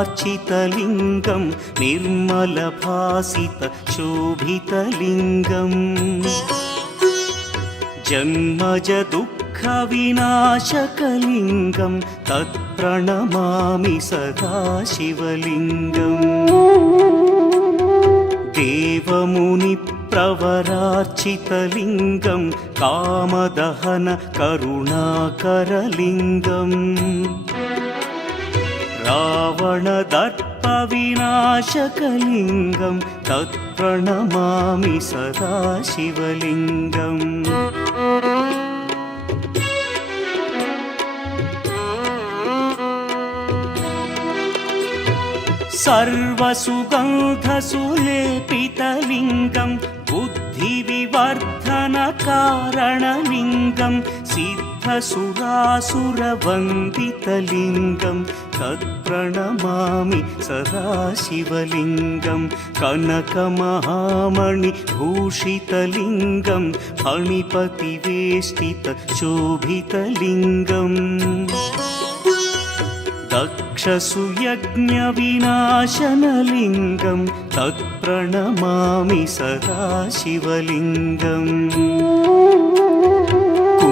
अर्चितलिङ्गं निर्मलभासितशोभितलिङ्गम् जन्मजदुःखविनाशकलिङ्गं तत्प्रणमामि सदा शिवलिङ्गम् देवमुनिप्रवरार्चितलिङ्गं कामदहन करुणाकरलिङ्गम् रावणदर्पविनाशकलिङ्गं तत्प्रणमामि सदा शिवलिङ्गम् सर्वसुगन्धसुलेपितलिङ्गं बुद्धिविवर्धनकारणलिङ्गं सिद्धसुरासुरवन्दितलिङ्गं तत्प्रणमामि सदा शिवलिङ्गं कनकमहामणिभूषितलिङ्गं फणिपतिवेष्टितशोभितलिङ्गम् दक्षसुयज्ञविनाशनलिङ्गं तत्प्रणमामि सदा शिवलिङ्गम्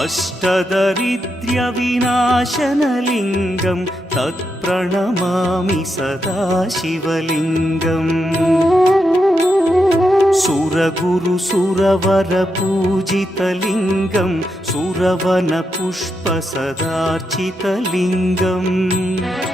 अष्टदरिद्र्यविनाशनलिङ्गं तत्प्रणमामि सदा शिवलिङ्गम् सुरगुरुसुरवरपूजितलिङ्गं सुरवनपुष्पसदार्चितलिङ्गम्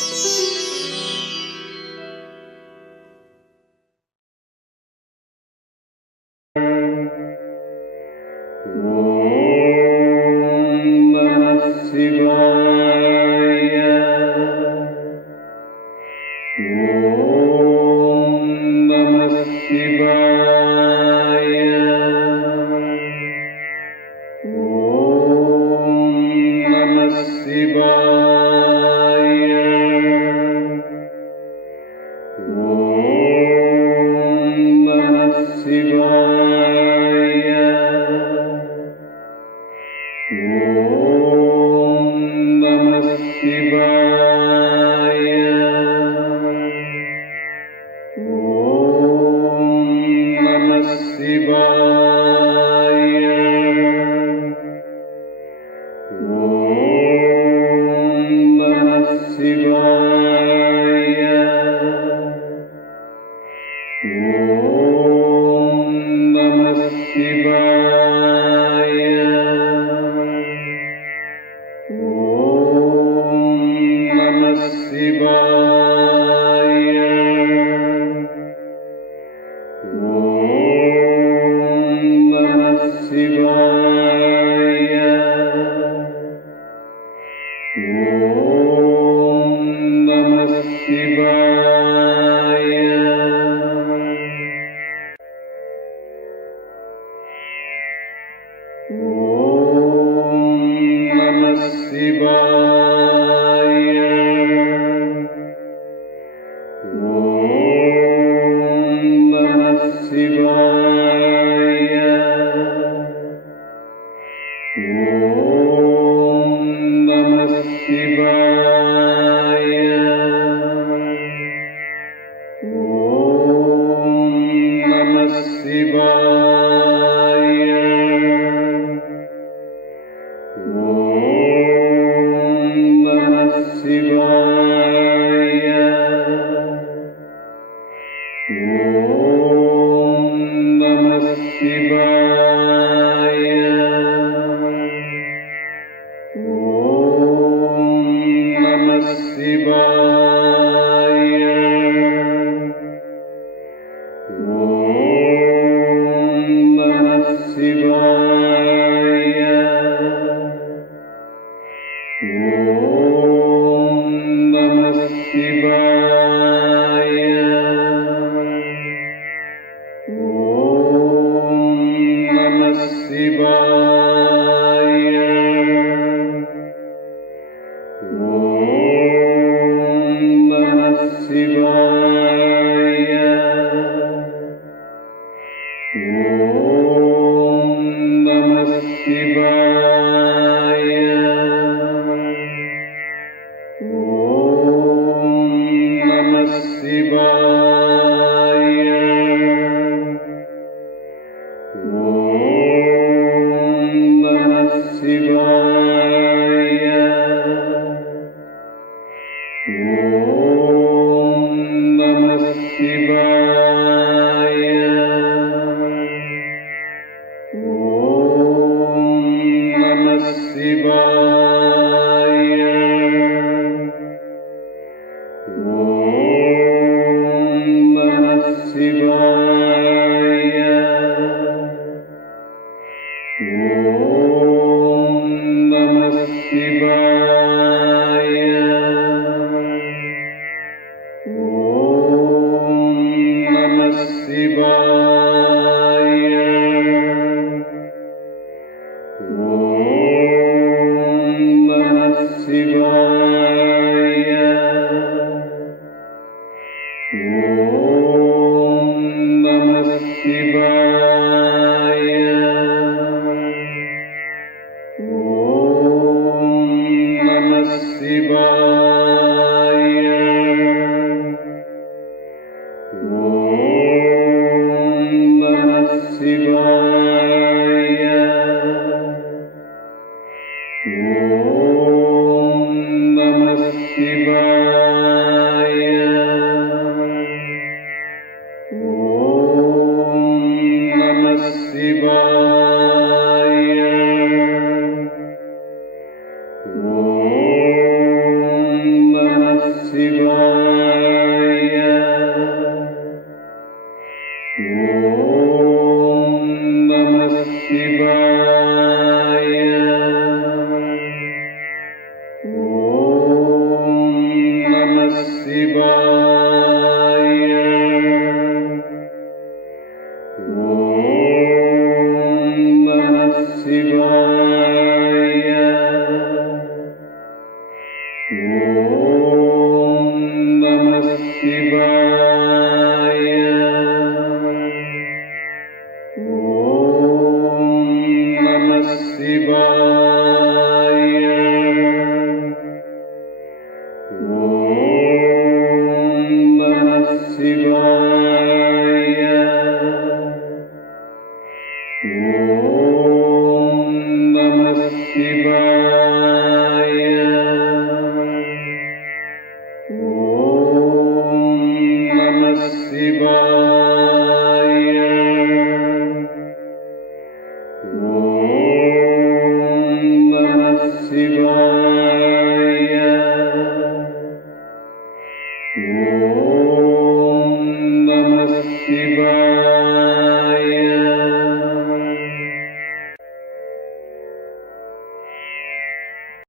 该物种的模式产地。Música शिवाय ॐ नमः शिवाय Amen. Senhor.